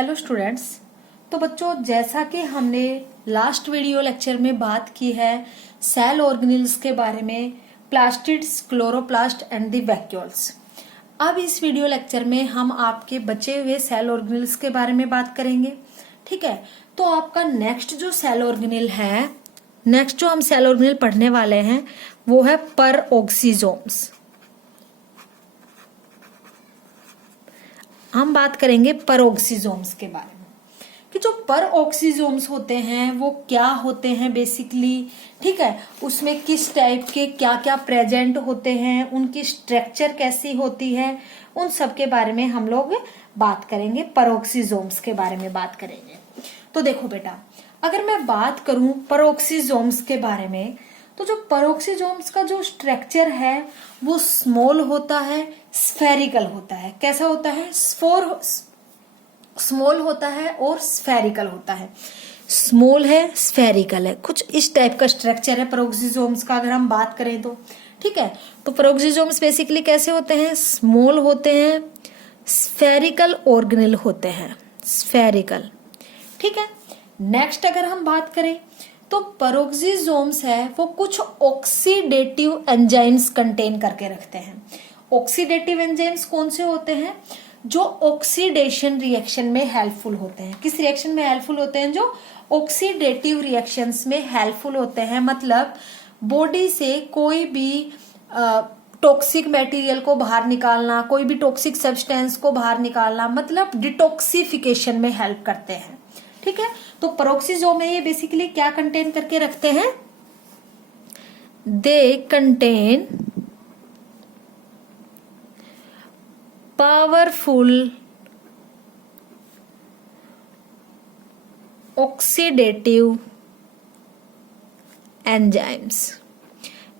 Hello students. तो बच्चों, जैसा कि हमने लास्ट वीडियो लेक्चर में बात की है सेल ऑर्गेनेल्स के बारे में, plastids, chloroplast and the vacuoles. अब इस वीडियो लेक्चर में हम आपके बचे हुए सेल ऑर्गेनेल्स के बारे में बात करेंगे। ठीक है, तो आपका नेक्स्ट जो सेल ऑर्गेनेल है, नेक्स्ट जो हम सेल ऑर्गेनेल पढ़ने वाले हैं वो है परऑक्सीजोम्स। हम बात करेंगे परऑक्सीजोम्स के बारे में कि जो परऑक्सीजोम्स होते हैं वो क्या होते हैं बेसिकली। ठीक है, उसमें किस टाइप के क्या क्या प्रेजेंट होते हैं, उनकी स्ट्रक्चर कैसी होती है, उन सब के बारे में हम लोग बात करेंगे। परऑक्सीजोम्स के बारे में बात करेंगे। तो देखो बेटा, अगर मैं बात करूं परऑक्सीजोम्स के बारे में, तो जो परऑक्सीजोम्स का जो स्ट्रक्चर है वो स्मॉल होता है, स्फेरिकल होता है। कैसा होता है? स्मॉल होता है और स्फेरिकल होता है। स्मॉल है, स्फेरिकल है, कुछ इस टाइप का स्ट्रक्चर है परऑक्सीजोम्स का अगर हम बात करें तो। ठीक है, तो परऑक्सीजोम्स बेसिकली कैसे होते हैं? स्मॉल होते हैं, स्फेरिकल ऑर्गेनेल होते हैं, स्फेरिकल। ठीक है, नेक्स्ट अगर हम बात करें तो परऑक्सीजोम्स है वो कुछ ऑक्सीडेटिव एंजाइम्स कंटेन करके रखते हैं। ऑक्सीडेटिव एंजाइम्स कौन से होते हैं? जो ऑक्सीडेशन रिएक्शन में हेल्पफुल होते हैं। किस रिएक्शन में हेल्पफुल होते हैं? जो ऑक्सीडेटिव रिएक्शंस में हेल्पफुल होते हैं। मतलब बॉडी से कोई भी टॉक्सिक मटेरियल को बाहर निकालना, कोई भी टॉक्सिक सब्सटेंस को बाहर निकालना, मतलब डिटॉक्सिफिकेशन में हेल्प करते हैं। ठीक है, तो परऑक्सीजोम है ये बेसिकली क्या कंटेन करके रखते हैं? They contain powerful oxidative enzymes.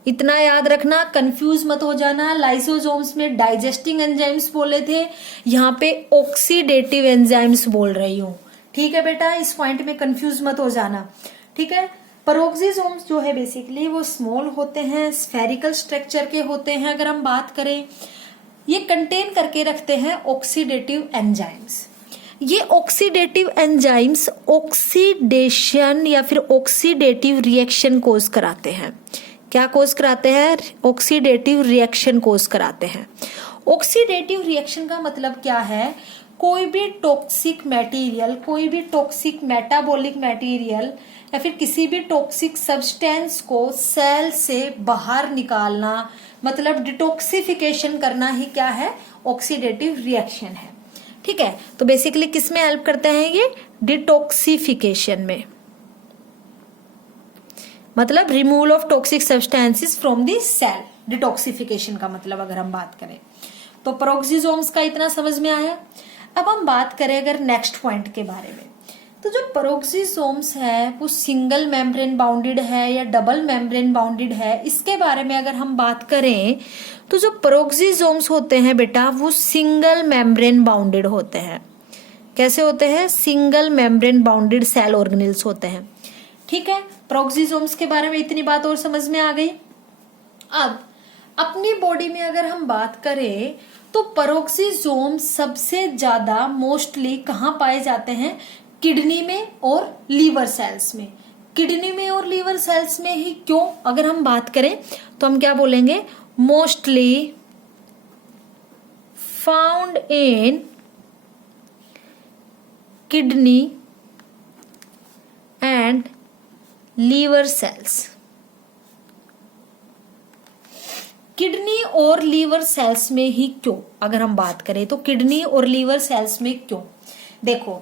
इतना याद रखना, कंफ्यूज मत हो जाना। लाइसोसोम्स में डाइजेस्टिंग एंजाइम्स बोले थे, यहाँ पे ऑक्सीडेटिव एंजाइम्स बोल रही हूं। ठीक है बेटा, इस पॉइंट में कंफ्यूज मत हो जाना। ठीक है, परऑक्सीजोम्स जो है बेसिकली वो स्मॉल होते हैं, स्फेरिकल स्ट्रक्चर के होते हैं। अगर हम बात करें, ये कंटेन करके रखते हैं ऑक्सीडेटिव एंजाइम्स। ये ऑक्सीडेटिव एंजाइम्स ऑक्सीडेशन या फिर ऑक्सीडेटिव रिएक्शन कोज कराते हैं। क्या कोज कराते हैं? ऑक्सीडेटिव रिएक्शन कोज कराते हैं। ऑक्सीडेटिव रिएक्शन का मतलब क्या है? कोई भी टॉक्सिक मटेरियल, कोई भी टॉक्सिक मेटाबॉलिक मटेरियल या फिर किसी भी टॉक्सिक सब्सटेंस को सेल से बाहर निकालना, मतलब डिटॉक्सिफिकेशन करना ही क्या है? ऑक्सीडेटिव रिएक्शन है। ठीक है, तो बेसिकली किस में हेल्प करते हैं ये? डिटॉक्सिफिकेशन में, मतलब removal of toxic substances from the cell. Detoxification का मतलब अगर हम बात करें तो परऑक्सीजोम्स का इतना समझ में आया। अब हम बात करें अगर नेक्स्ट पॉइंट के बारे में, तो जो परऑक्सीजोम्स है वो सिंगल मेम्ब्रेन बाउंडेड है या डबल मेम्ब्रेन बाउंडेड है, इसके बारे में अगर हम बात करें तो जो परऑक्सीजोम्स होते हैं बेटा वो सिंगल मेम्ब्रेन बाउंडेड होते हैं। कैसे होते हैं? Single membrane bounded cell organelles होते हैं। ठीक है, परऑक्सीजोम्स के बारे में इतनी बात और समझ में आ गई। अब अपनी बॉडी में अगर हम बात करें तो परऑक्सीजोम सबसे ज्यादा मोस्टली कहाँ पाए जाते हैं? किडनी में और लीवर सेल्स में। किडनी में और लीवर सेल्स में ही क्यों? अगर हम बात करें तो हम क्या बोलेंगे? Mostly found in kidney and liver cells. Kidney और लीवर सेल्स में ही क्यों? अगर हम बात करें तो किडनी और लीवर सेल्स में क्यों? देखो,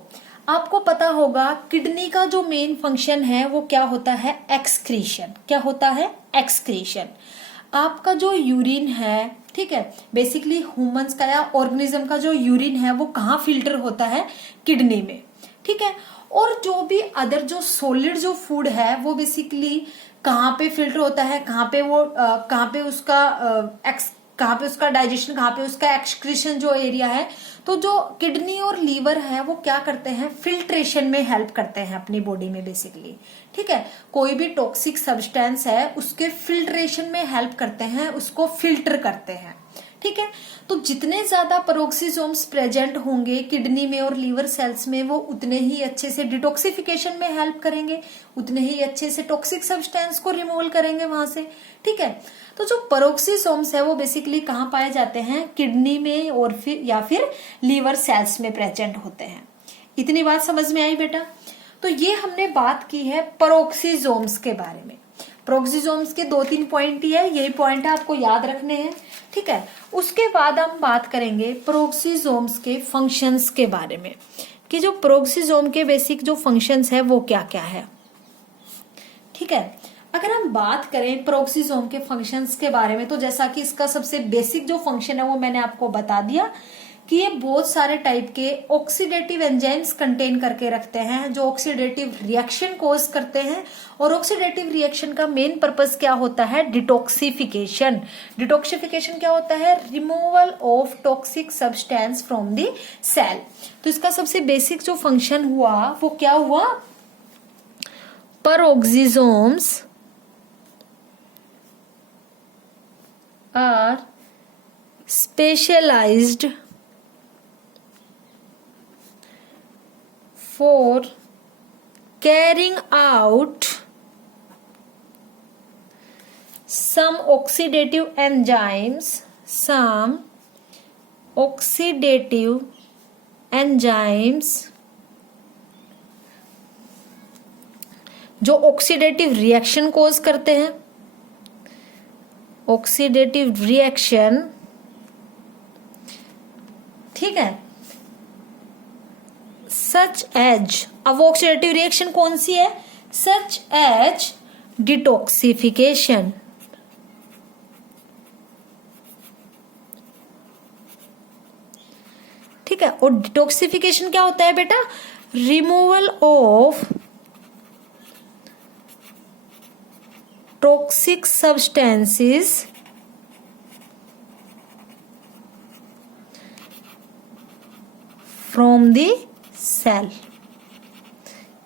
आपको पता होगा किडनी का जो मेन फंक्शन है वो क्या होता है? एक्सक्रीशन। क्या होता है? एक्सक्रीशन। आपका जो यूरिन है, ठीक है, बेसिकली ह्यूमंस का या ऑर्गेनिज्म का जो यूरिन है वो कहाँ फिल्टर होता है? किडनी में। ठीक है, और जो भी अदर जो सॉलिड जो फूड है वो बेसिकली कहाँ पे फिल्टर होता है? कहाँ पे वो कहाँ पे उसका डाइजेशन, कहाँ पे उसका एक्सक्रीशन जो एरिया है। तो जो किडनी और लीवर है वो क्या करते हैं? फिल्ट्रेशन में हेल्प करते हैं अपनी बॉडी में बेसिकली। ठीक है, कोई भी टॉक्सिक सब्सटेंस है उसके फिल्ट्रेशन में हेल्प करते हैं, उसको फिल्टर करते हैं। ठीक है। तो जितने ज्यादा पेरोक्सिसोम्स प्रेजेंट होंगे किडनी में और लीवर सेल्स में, वो उतने ही अच्छे से डिटॉक्सिफिकेशन में हेल्प करेंगे, उतने ही अच्छे से टॉक्सिक सब्सटेंस को रिमूव करेंगे वहां से। ठीक है। तो जो पेरोक्सिसोम्स है वो बेसिकली कहाँ पाए जाते हैं? किडनी में और फिर या फिर लीवर सेल्स में प्रेजेंट होते हैं। इतनी बात समझ में आई बेटा? तो ये हमने बात की है पेरोक्सिसोम्स के बारे में। पेरोक्सिसोम्स के 2-3 पॉइंट ही है, यही पॉइंट आपको याद रखने हैं। ठीक है। उसके बाद हम बात करेंगे पेरोक्सिसोम्स के फंक्शंस के बारे में, कि जो पेरोक्सिसोम के बेसिक जो फंक्शंस है वो क्या क्या है। ठीक है। अगर हम बात करें पेरोक्सिसोम के फंक्शंस के बारे में, तो जैसा कि इसका सबसे बेसिक जो फंक्शन है वो मैंने आपको बता दिया कि ये बहुत सारे टाइप के ऑक्सीडेटिव एंजाइम्स कंटेन करके रखते हैं जो ऑक्सीडेटिव रिएक्शन कोज करते हैं। और ऑक्सीडेटिव रिएक्शन का मेन पर्पस क्या होता है? डिटॉक्सिफिकेशन। डिटॉक्सिफिकेशन क्या होता है? Removal of toxic substance from the cell. तो इसका सबसे बेसिक जो फंक्शन हुआ वो क्या हुआ? Peroxisomes are specialized for carrying out some oxidative enzymes, जो ऑक्सीडेटिव रिएक्शन कोज करते हैं। ऑक्सीडेटिव रिएक्शन, ठीक है, सच एज, अब ऑक्सीडेटिव रिएक्शन कौन सी है? Such as detoxification. ठीक है। और डिटॉक्सिफिकेशन क्या होता है बेटा? Removal of toxic substances from the cell.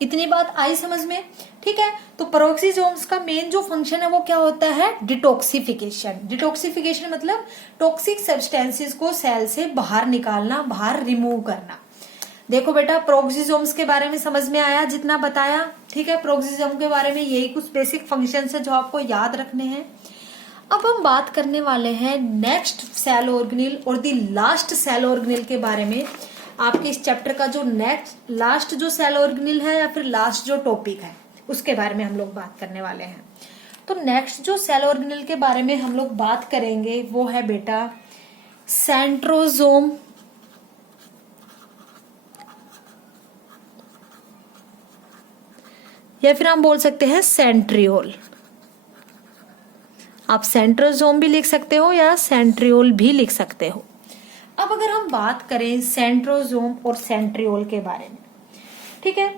इतनी बात आई समझ में? ठीक है। तो पेरोक्सिसोम्स का मेन जो फंक्शन है वो क्या होता है? डिटॉक्सिफिकेशन। डिटॉक्सिफिकेशन मतलब टॉक्सिक सब्सटेंसेस को सेल से बाहर निकालना, बाहर रिमूव करना। देखो बेटा, पेरोक्सिसोम्स के बारे में समझ में आया जितना बताया। ठीक है। पेरोक्सिसोम के बारे में यही कुछ बेसिक फंक्शंस है जो आपको याद रखने हैं। अब हम बात करने वाले हैं नेक्स्ट सेल ऑर्गेनेल और द लास्ट सेल ऑर्गेनेल के बारे में। आपके इस चैप्टर का जो नेक्स्ट लास्ट जो सेल ऑर्गेनेल है या फिर लास्ट जो टॉपिक है उसके बारे में हम लोग बात करने वाले हैं। तो नेक्स्ट जो सेल ऑर्गेनेल के बारे में हम लोग बात करेंगे वो है बेटा सेंट्रोसोम, या फिर हम बोल सकते हैं सेंट्रियोल। आप सेंट्रोसोम भी लिख सकते हो या सेंट्रियोल भी लिख सकते हो। अब अगर हम बात करें सेंट्रोसोम और सेंट्रियोल के बारे में, ठीक है,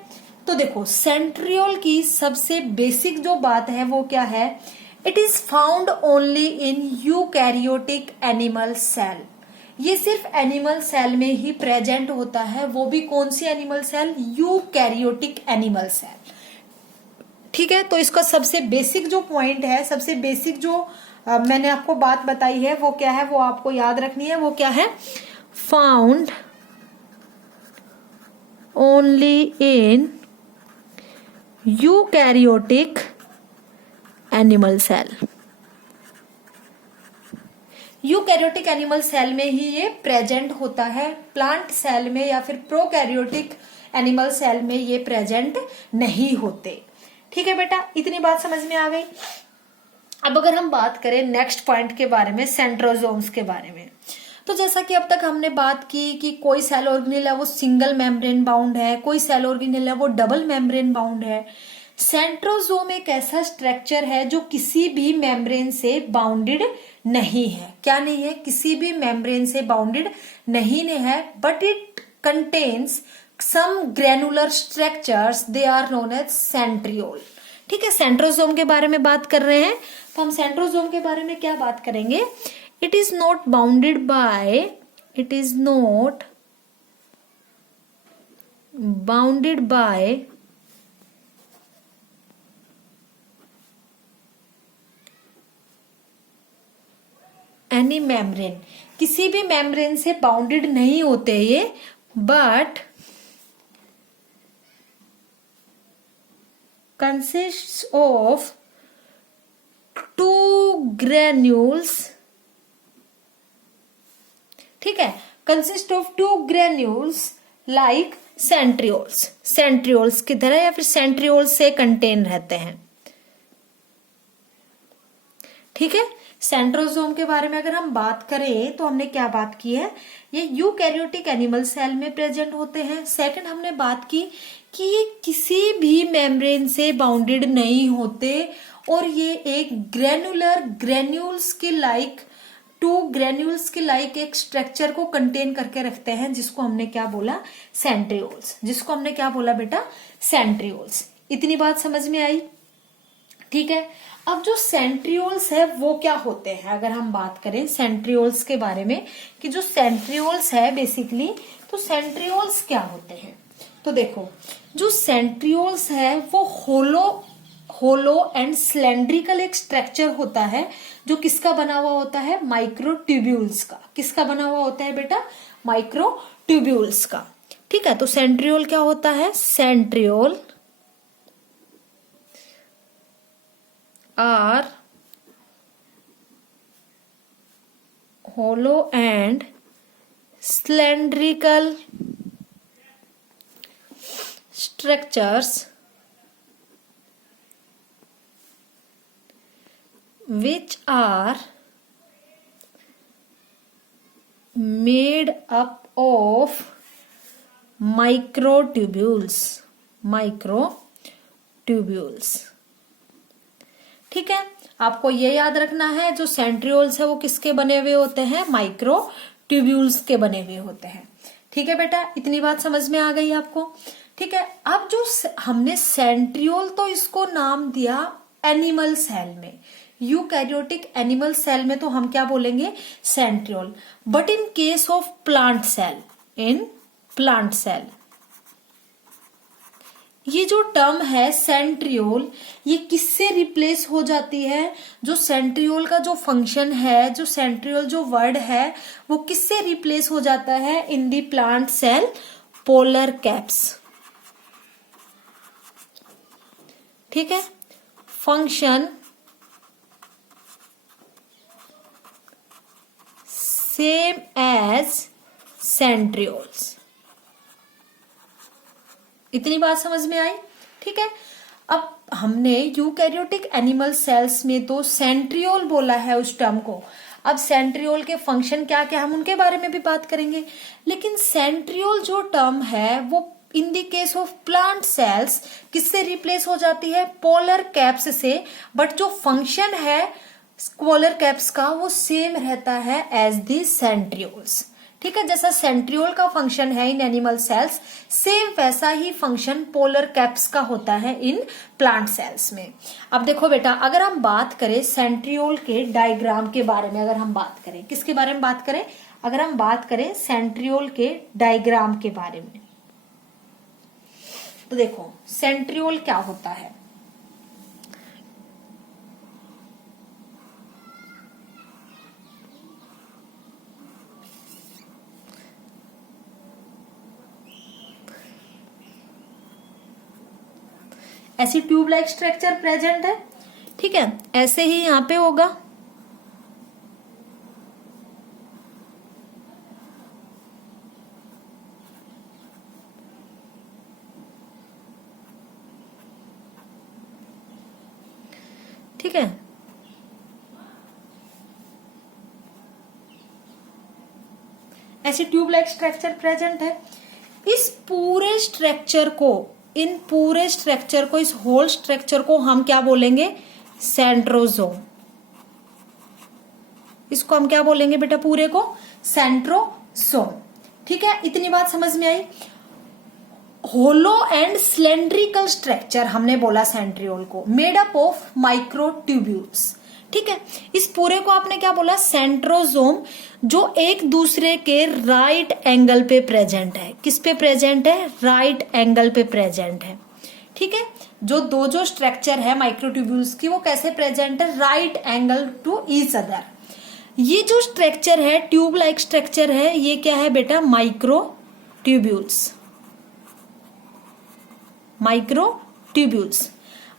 तो देखो सेंट्रियोल की सबसे बेसिक जो बात है वो क्या है? It is found only in eukaryotic animal cell. ये सिर्फ एनिमल सेल में ही प्रेजेंट होता है, वो भी कौन सी animal cell? Eukaryotic animal cell. ठीक है। तो इसका सबसे बेसिक जो पॉइंट है, सबसे बेसिक जो मैंने आपको बात बताई है वो क्या है, वो आपको याद रखनी है। वो क्या है? Found only in eukaryotic animal cell. Eukaryotic animal cell में ही ये प्रेजेंट होता है, प्लांट सेल में या फिर प्रोकैरियोटिक एनिमल सेल में ये प्रेजेंट नहीं होते। ठीक है बेटा, इतनी बात समझ में आ गई। अब अगर हम बात करें नेक्स्ट पॉइंट के बारे में, सेंट्रोसोम्स के बारे में, तो जैसा कि अब तक हमने बात की कि कोई सेल ऑर्गेनेल है वो सिंगल मेम्ब्रेन बाउंड है, कोई सेल ऑर्गेनेल है वो डबल मेम्ब्रेन बाउंड है। सेंट्रोसोम एक ऐसा स्ट्रक्चर है जो किसी भी मेम्ब्रेन से बाउंडेड नहीं है। क्या नहीं है? किसी भी मेम्ब्रेन से बाउंडेड नहीं है, but it contains some granular structures, they are known as centriole। ठीक है। सेंट्रोसोम के बारे में बात कर रहे हैं, तो हम सेंट्रोसोम के बारे में क्या बात करेंगे? It is not bounded by any membrane, किसी भी मेम्ब्रेन से बाउंडेड नहीं होते ये, but consists of two granules, ठीक है, consist of two granules like centrioles, centrioles की तरह या फिर centrioles से कंटेन रहते हैं, ठीक है। सेंट्रोसोम के बारे में अगर हम बात करें तो हमने क्या बात की है, ये यूकैरियोटिक एनिमल सेल में प्रेजेंट होते हैं। सेकंड हमने बात की कि ये किसी भी मेम्ब्रेन से बाउंडेड नहीं होते और ये एक ग्रेन्यूल्स के लाइक एक स्ट्रक्चर को कंटेन करके रखते हैं, जिसको हमने क्या बोला, सेंट्रियोल्स, जिसको हमने क्या बोला बेटा, सेंट्रियोल्स। इतनी बात समझ में आई, ठीक है। अब जो सेंट्रियोल्स है वो क्या होते हैं, अगर हम बात करें सेंट्रियोल्स के बारे में कि जो सेंट्रियोल्स है बेसिकली, तो सेंट्रियोल्स क्या होते हैं, तो देखो जो सेंट्रियोल्स है वो होलो एंड सिलेंड्रिकल एक स्ट्रक्चर होता है जो किसका बना हुआ होता है, माइक्रोट्यूब्यूल्स का। किसका बना हुआ होता है बेटा, माइक्रोट्यूब्यूल्स का, ठीक है। तो सेंट्रियोल क्या होता है, centriole are hollow and cylindrical structures which are made up of microtubules, ठीक है। आपको ये याद रखना है जो सेंट्रियोल्स है वो किसके बने हुए होते हैं, माइक्रोट्यूब्यूल्स के बने हुए होते हैं, ठीक है बेटा। इतनी बात समझ में आ गई आपको, ठीक है। अब जो हमने सेंट्रियोल तो इसको नाम दिया एनिमल सेल में, यूकैरियोटिक एनिमल सेल में तो हम क्या बोलेंगे, centriole. But in case of plant cell, ये जो टर्म है सेंट्रियोल, ये किससे रिप्लेस हो जाती है, जो सेंट्रियोल का जो फंक्शन है, जो सेंट्रियोल जो वर्ड है वो किससे रिप्लेस हो जाता है, in the plant cell, polar caps, ठीक है। Function same as centrioles. इतनी बात समझ में आई, ठीक है। अब हमने यूकैरियोटिक एनिमल सेल्स में तो सेंट्रियोल बोला है उस टर्म को, अब सेंट्रियोल के फंक्शन क्या क्या हम उनके बारे में भी बात करेंगे। लेकिन सेंट्रियोल जो टर्म है वो in the case of plant cells किससे रिप्लेस हो जाती है, पोलर कैप्स से, बट जो फंक्शन है पोलर कैप्स का वो सेम रहता है एज दी सेंट्रियोल्स, ठीक है। जैसा सेंट्रियोल का फंक्शन है इन एनिमल सेल्स, सेम वैसा ही फंक्शन पोलर कैप्स का होता है इन प्लांट सेल्स में। अब देखो बेटा, अगर हम बात करें सेंट्रियोल के डायग्राम के बारे में, अगर हम बात करें किसके बारे में बात करें, अगर हम बात करें सेंट्रियोल के डायग्राम के बारे में, तो देखो सेंट्रियोल क्या होता है, ऐसी ट्यूब लाइक स्ट्रक्चर प्रेजेंट है, ठीक है। ऐसे ही यहां पे होगा, ठीक है। ऐसी ट्यूब लाइक स्ट्रक्चर प्रेजेंट है। इस पूरे स्ट्रक्चर को, इस होल स्ट्रक्चर को हम क्या बोलेंगे, सेंट्रोसोम। इसको हम क्या बोलेंगे बेटा, पूरे को सेंट्रोसोम, ठीक है। इतनी बात समझ में आई। होलो एंड सिलेंड्रिकल स्ट्रक्चर हमने बोला सेंट्रियोल को, मेड अप ऑफ माइक्रोट्यूब्यूल्स, ठीक है। इस पूरे को आपने क्या बोला, सेंट्रोसोम, जो एक दूसरे के राइट एंगल पे प्रेजेंट है। किस पे प्रेजेंट है, राइट एंगल पे प्रेजेंट है, ठीक है। जो स्ट्रक्चर है माइक्रोट्यूब्यूल्स की वो कैसे प्रेजेंट है, right angle to each other. ये जो स्ट्रक्चर है, ट्यूब लाइक स्ट्रक्चर है, ये क्या है बेटा? Micro tubules, micro tubules.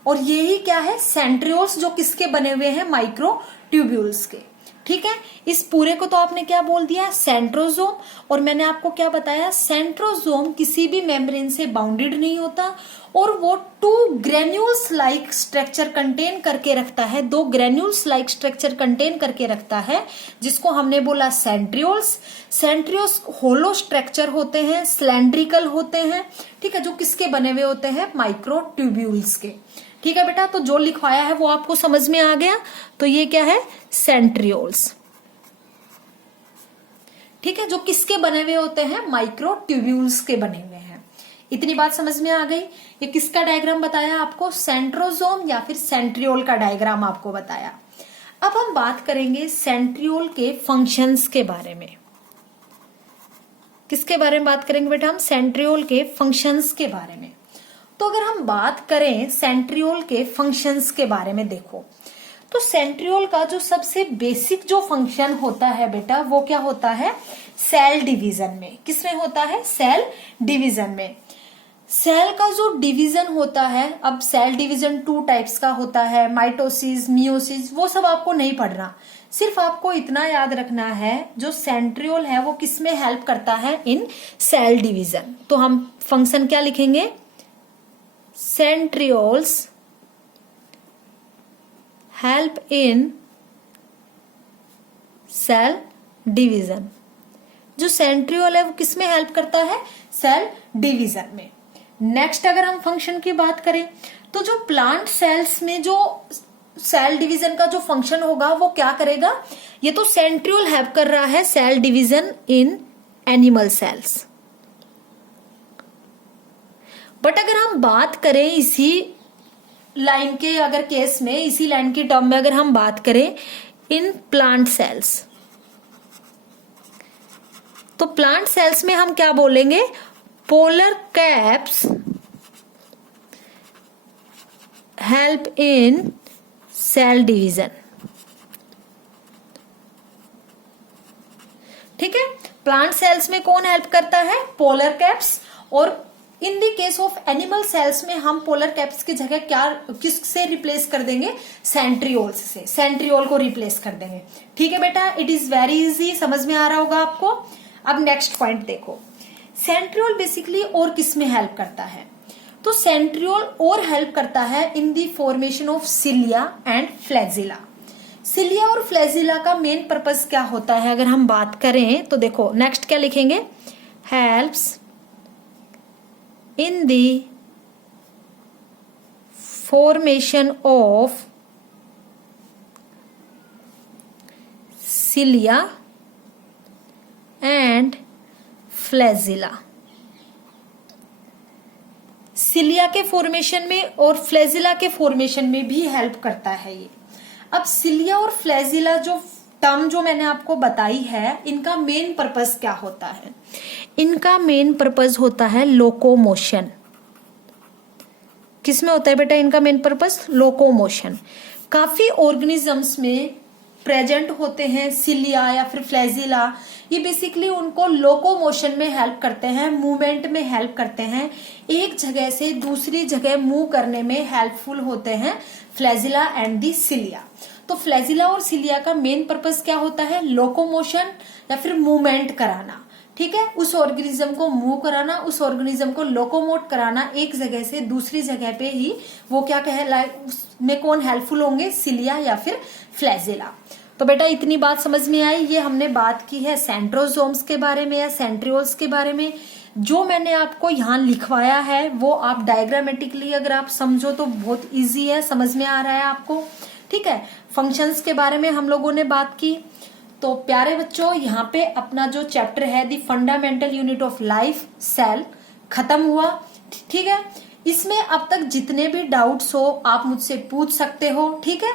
और यही क्या है? सेंट्रियोल्स, जो किसके बने हुए हैं? माइक्रो ट्यूब्यूल्स के। ठीक है, इस पूरे को तो आपने क्या बोल दिया? सेंट्रोजोम। और मैंने आपको क्या बताया? सेंट्रोजोम किसी भी मेम्ब्रेन से बाउंडेड नहीं होता और वो 2 ग्रेन्यूल्स लाइक स्ट्रक्चर कंटेन करके रखता है, 2 ग्रेन्यूल्स लाइक स्ट्रक्चर कंटेन करके रखता है, जिसको हमने बोला सेंट्रियोल्स। सेंट्रियोल्स होलो स्ट्रक्चर होते हैं, सिलेंड्रिकल होते हैं। ठीक है, जो किसके बने हुए होते हैं? माइक्रो ट्यूब्यूल्स के। ठीक है बेटा, तो जो लिखवाया है वो आपको समझ में आ गया। तो ये क्या है? सेंट्रियोल्स। ठीक है, जो किसके बने हुए होते हैं? माइक्रो ट्यूब्यूल्स के बने हुए हैं। इतनी बात समझ में आ गई। ये किसका डायग्राम बताया आपको? सेंट्रोजोम या फिर सेंट्रियोल का डायग्राम आपको बताया। अब हम बात करेंगे सेंट्रियोल के फंक्शंस के बारे में। किसके बारे में बात करेंगे बेटा? हम सेंट्रियोल के फंक्शंस के बारे में। तो अगर हम बात करें सेंट्रियोल के फंक्शंस के बारे में, देखो तो सेंट्रियोल का जो सबसे बेसिक जो फंक्शन होता है बेटा, वो क्या होता है? सेल डिवीजन में। किसमें होता है? सेल डिवीजन में। सेल का जो डिवीजन होता है, अब सेल डिवीजन 2 टाइप्स का होता है, माइटोसिस, मियोसिस, वो सब आपको नहीं पढ़ना। सिर्फ आपको इतना याद रखना है, जो सेंट्रियोल है वो किसमें हेल्प करता है? इन सेल डिवीजन। तो हम फंक्शन क्या लिखेंगे? Centrioles help in cell division। जो सेंट्रियोल है वो किसमें हेल्प करता है? सेल डिवीजन में। नेक्स्ट अगर हम फंक्शन की बात करें, तो जो प्लांट सेल्स में जो सेल डिवीजन का जो फंक्शन होगा वो क्या करेगा? ये तो सेंट्रियोल हेल्प कर रहा है cell division in animal cells. But अगर हम बात करें इसी लाइन के अगर केस में, इसी लाइन की टर्म में अगर हम बात करें इन प्लांट सेल्स, तो प्लांट सेल्स में हम क्या बोलेंगे? Polar caps help in cell division. ठीक है, प्लांट सेल्स में कौन हेल्प करता है? Polar caps. और in the case of animal cells में हम पोलर कैप्स की जगह क्या किससे रिप्लेस कर देंगे? सेंट्रियोल्स से। सेंट्रियोल को रिप्लेस कर देंगे। ठीक है बेटा, इट इज वेरी इजी, समझ में आ रहा होगा आपको। अब नेक्स्ट पॉइंट देखो, सेंट्रियोल बेसिकली और किस में हेल्प करता है? तो सेंट्रियोल और हेल्प करता है in the formation of cilia and flagella. Cilia और फ्लैजिला का मेन पर्पस क्या होता है अगर हम बात करें, तो देखो नेक्स्ट क्या लिखेंगे? Helps in the formation of cilia and flagella। Cilia के फॉर्मेशन में और फ्लैजिला के फॉर्मेशन में भी हेल्प करता है ये। अब सिलिया और फ्लैजिला जो टर्म जो मैंने आपको बताई है, इनका मेन पर्पस क्या होता है? इनका मेन पर्पस होता है लोकोमोशन। किसमें होता है बेटा इनका मेन पर्पस? लोकोमोशन। काफी ऑर्गेनिजम्स में प्रेजेंट होते हैं सिलिया या फिर फ्लैजिला। ये बेसिकली उनको लोकोमोशन में हेल्प करते हैं, मूवमेंट में हेल्प करते हैं, एक जगह से दूसरी जगह मूव करने में हेल्पफुल होते हैं फ्लैजिला एंड दी सिलिया। तो फ्लैजिला और सिलिया का मेन पर्पस क्या होता है? लोकोमोशन या फिर मूवमेंट कराना। ठीक है, उस ऑर्गेनिज्म को मूव कराना, उस ऑर्गेनिज्म को लोकोमोट कराना, एक जगह से दूसरी जगह पे ही वो क्या में कौन हेल्पफुल होंगे? सिलिया या फिर फ्लैजिला। तो बेटा इतनी बात समझ में आई। ये हमने बात की है सेंट्रोजोम्स के बारे में या सेंट्रियोल्स के बारे में। जो मैंने आपको यहाँ लिखवाया है वो आप डायग्रामेटिकली अगर आप समझो तो बहुत इजी है, समझ में आ रहा है आपको। ठीक है, फंक्शंस के बारे में हम लोगों ने बात की। तो प्यारे बच्चों, यहाँ पे अपना जो चैप्टर है the fundamental unit of life cell खत्म हुआ। ठीक है, इसमें अब तक जितने भी डाउट्स हो आप मुझसे पूछ सकते हो। ठीक है,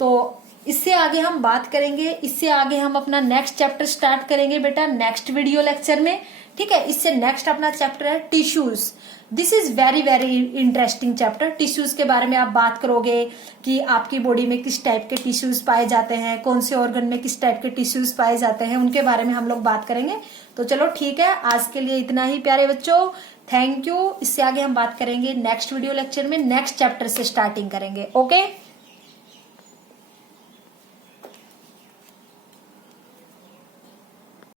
तो इससे आगे हम बात करेंगे, इससे आगे हम अपना नेक्स्ट चैप्टर स्टार्ट करेंगे बेटा नेक्स्ट वीडियो लेक्चर में। ठीक है। इससे नेक्स्ट अपना चैप्टर है tissues. This is very very interesting chapter. Tissues के बारे में आप बात करोगे कि आपकी बॉडी में किस टाइप के टिश्यूज पाए जाते हैं, कौन से ऑर्गन में किस टाइप के टिश्यूज पाए जाते हैं, उनके बारे में हम लोग बात करेंगे। तो चलो ठीक है, आज के लिए इतना ही प्यारे बच्चों, थैंक यू। इससे आगे हम बात करेंगे नेक्स्ट वीडियो लेक्चर में, नेक्स्ट चैप्टर से स्टार्टिंग करेंगे। ओके।